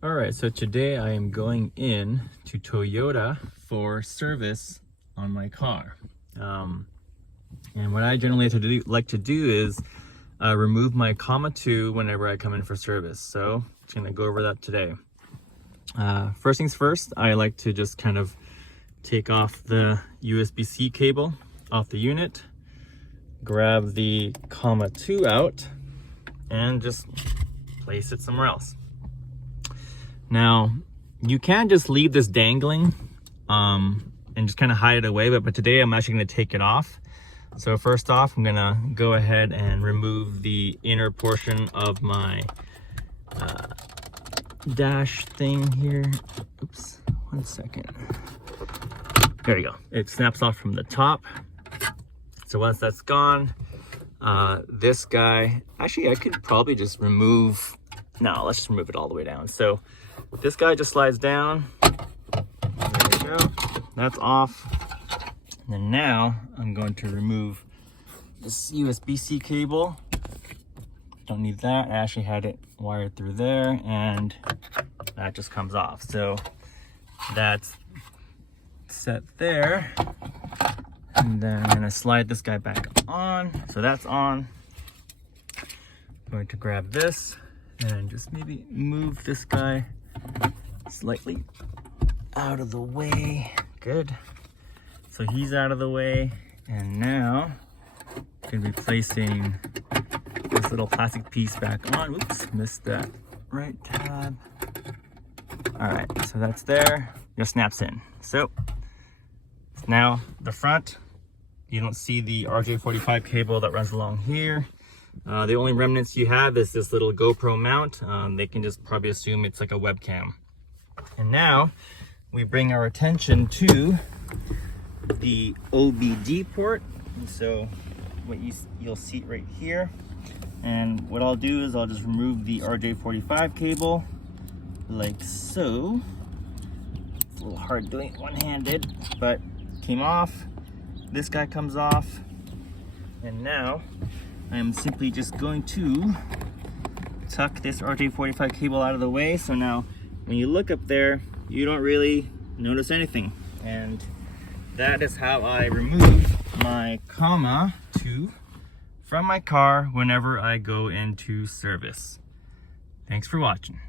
All right, so today I am going in to Toyota for service on my car. And what I generally like to do is remove my comma 2 whenever I come in for service. So I'm just gonna go over that today. First things first, I like to just kind of take off the USB-C cable off the unit, grab the comma 2 out, and just place it somewhere else. Now, you can just leave this dangling and just kind of hide it away, but today I'm actually going to take it off. So first off, I'm going to go ahead and remove the inner portion of my dash thing here. Oops, 1 second. There you go. It snaps off from the top. So once that's gone, this guy, actually I could probably just remove, no, let's just remove it all the way down. So this guy just slides down. There we go. That's off. And then now I'm going to remove this USB-C cable. Don't need that. I actually had it wired through there, and that just comes off. So that's set there. And then I'm gonna slide this guy back on. So that's on. I'm going to grab this and just maybe move this guy slightly out of the way. Good. So he's out of the way. And now I'm gonna be placing this little plastic piece back on. Oops, missed that right tab. All right, so that's there. Just snaps in. So now the front, you don't see the RJ45 cable that runs along here. The only remnants you have is this little GoPro mount. They can just probably assume it's like a webcam. And now we bring our attention to the OBD port. And so what you'll see right here. And what I'll do is I'll just remove the RJ45 cable like so. It's a little hard doing it one-handed, but came off. This guy comes off. And now I'm simply just going to tuck this RJ45 cable out of the way. So now when you look up there, you don't really notice anything. And that is how I remove my comma 2 from my car whenever I go into service. Thanks for watching.